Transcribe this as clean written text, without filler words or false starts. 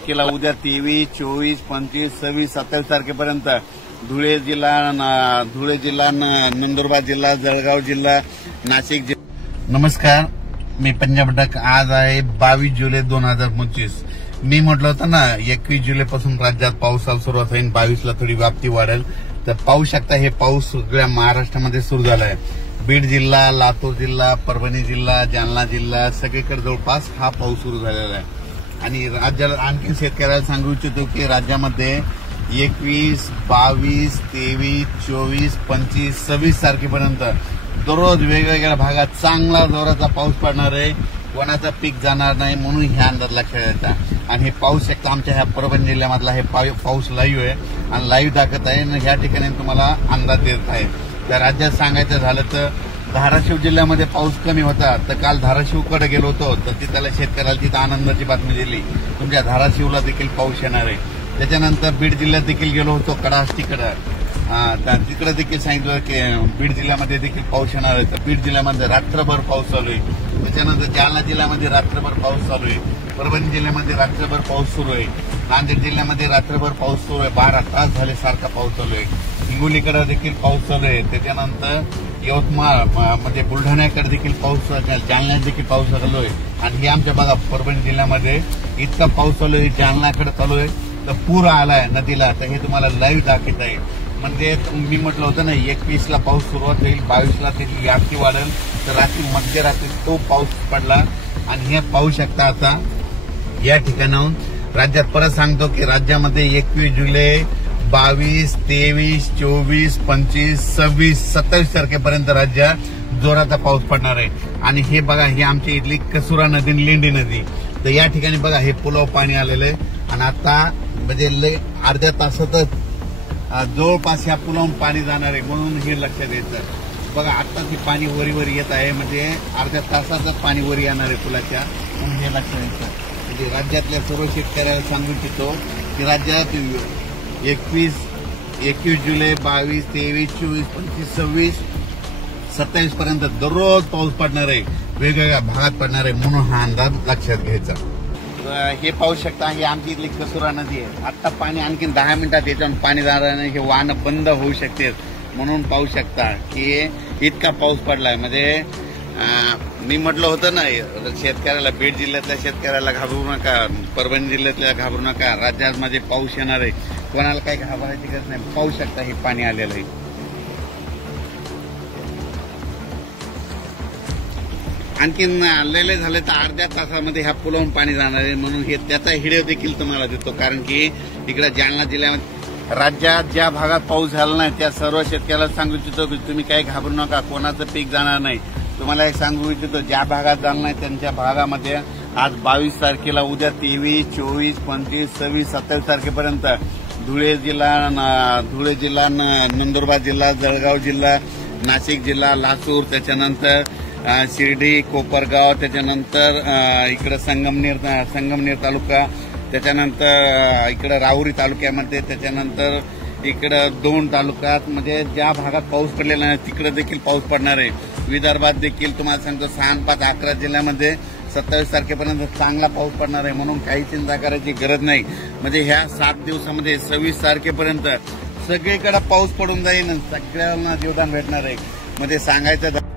तारखेला उद्या 23, 24, 25, 26, 27 तारखेपर्यंत धुळे जिल्हा, नंदुरबार जिल्हा, जळगाव जिल्हा, नाशिक जिल्हा। नमस्कार, मी पंजाब डक। आज आहे 22 जुलै 2025। मी म्हटलं होतं ना 21 जुलैपासून राज्यात पावसाला सुरुवात होईल, 22ला थोडी व्याप्ती वाढेल। तर पाहू शकता हे पाऊस सगळ्या महाराष्ट्रामध्ये सुरू झाला आहे। बीड जिल्हा, लातूर जिल्हा, परभणी जिल्हा, जालना जिल्हा सगळीकडे जवळपास हा पाऊस सुरू झालेला आहे। आणि राज्याला आणखी शेतकऱ्याला सांगू इच्छितो की राज्यामध्ये 21, 22, 23, 24, 25, 26 तारखेपर्यंत दररोज वेगवेगळ्या भागात चांगला जोराचा पाऊस पडणार आहे। कोणाचं पीक जाणार नाही म्हणून ह्या अंदाज लक्षात येता। आणि हे पाऊस शकता आमच्या ह्या परभणी जिल्ह्यामधला हे पाऊस लाईव्ह आहे आणि लाईव्ह दाखवत आहे आणि ह्या ठिकाणी तुम्हाला अंदाज देत आहे। तर राज्यात सांगायचं झालं तर धाराशिव जिल्ह्यामध्ये पाऊस कमी होता, तर काल धाराशिवकडे गेलो होतो तर तिथल्या शेतकऱ्याला तिथं आनंदाची बातमी दिली, तुमच्या धाराशिवला देखील पाऊस येणार आहे। त्याच्यानंतर बीड जिल्ह्यात देखील गेलो होतो कडाष्टीकडे, तिकडे देखील सांगितलं की बीड जिल्ह्यामध्ये देखील पाऊस येणार आहे। तर बीड जिल्ह्यामध्ये रात्रभर पाऊस चालू आहे। त्याच्यानंतर जालना जिल्ह्यामध्ये रात्रभर पाऊस चालू आहे। परभणी जिल्ह्यामध्ये रात्रभर पाऊस सुरू आहे। नांदेड जिल्ह्यामध्ये रात्रभर पाऊस सुरू आहे, 12 तास झाले सारखा पाऊस चालू आहे। हिंगोलीकडे देखील पाऊस चालू आहे। त्याच्यानंतर यवतमाळ म्हणजे बुलढाण्याकडे देखील पाऊस, जालन्यात देखील पाऊस चालू आहे। आणि हे आमच्या बघा परभणी जिल्ह्यामध्ये इतका पाऊस चालू आहे, जालन्याकडे चालू आहे तर पूर आलाय नदीला। तर हे तुम्हाला लाईव्ह दाखवत आहे। म्हणजे मी म्हटलं होतं ना 21ला पाऊस सुरुवात होईल, 22ला त्याची व्याप्ती वाढेल, तर रात्री मध्यरात्री तो पाऊस पडला। आणि हे पाहू शकता आता या ठिकाणाहून राज्यात परत सांगतो की राज्यामध्ये 21 जुलै, 22, 23, 24, 25, 26, 27 तारखेपर्यंत राज्यात जोराचा पाऊस पडणार आहे। आणि हे बघा ही आमची इथली कसुरा नदी, लेंडी नदी, तर या ठिकाणी बघा हे पुलाव पाणी आलेलं आहे। आणि आता म्हणजे अर्ध्या तासातच जवळपास ह्या पुलावून पाणी जाणार आहे म्हणून हे लक्षात येतं। बघा आता ती पाणी वरीवर येत आहे, म्हणजे अर्ध्या तासातच पाणी वरी येणार आहे पुलाच्या, म्हणून हे लक्षात येतं। म्हणजे राज्यातल्या सर्व शेतकऱ्याला सांगू इच्छितो की राज्यात 21 जुलै, 22, 23, 24, 25, 26, 27 पर्यंत दररोज पाऊस पडणार आहे, वेगवेगळ्या भागात पडणार आहे, म्हणून हा अंदाज लक्षात घ्यायचा। हे पाहू शकता ही आमची इथली कसुरा नदी आहे। आता पाणी आणखी 10 मिनिटात याच्यावर पाणी जाणार नाही, हे वाहन बंद होऊ शकते, म्हणून पाहू शकता की इतका पाऊस पडलाय। म्हणजे मी म्हटलं होतं ना शेतकऱ्याला, बीड जिल्ह्यातल्या शेतकऱ्याला घाबरू नका, परभणी जिल्ह्यातल्या घाबरू नका, राज्यामध्ये पाऊस येणार आहे, कोणाला काही घाबरायची गरज नाही। पाहू शकता हे पाणी आलेलं आहे। आणखीन आलेले झाले तर अर्ध्या तासामध्ये ह्या पुलावून पाणी जाणार आहे, म्हणून हे त्याचा व्हिडिओ देखील तुम्हाला देतो। कारण की इकडे जालना जिल्ह्यामध्ये राज्यात ज्या भागात पाऊस झाला नाही त्या सर्व शेतकऱ्याला सांगू इच्छितो की तुम्ही काही घाबरू नका, कोणाचं पीक जाणार नाही। तुम्हाला एक सांगू इच्छितो ज्या भागात झालं नाही त्यांच्या भागामध्ये आज 22 तारखेला उद्या 23, 24, 25, 26, 27 तारखेपर्यंत धुळे जिल्हा, नंदुरबार जिल्हा, जळगाव जिल्हा, नाशिक जिल्हा, लातूर, त्याच्यानंतर शिर्डी, कोपरगाव, त्याच्यानंतर इकडे संगमनेर तालुका, त्याच्यानंतर इकडे राहुरी तालुक्यामध्ये, त्याच्यानंतर इकडं 2 तालुक्यात, म्हणजे ज्या भागात पाऊस पडलेला नाही तिकडे देखील पाऊस पडणार आहे। विदर्भात देखील तुम्हाला सांगतो 6, 5, 11 जिल्ह्यामध्ये 27 तारखेपर्यंत चांगला पाऊस पडणार आहे, म्हणून काही चिंता करायची गरज नाही। म्हणजे ह्या 7 दिवसामध्ये 26 तारखेपर्यंत सगळीकडे पाऊस पडून जाईल आणि सगळ्यांना जीवदान भेटणार आहे। म्हणजे सांगायचं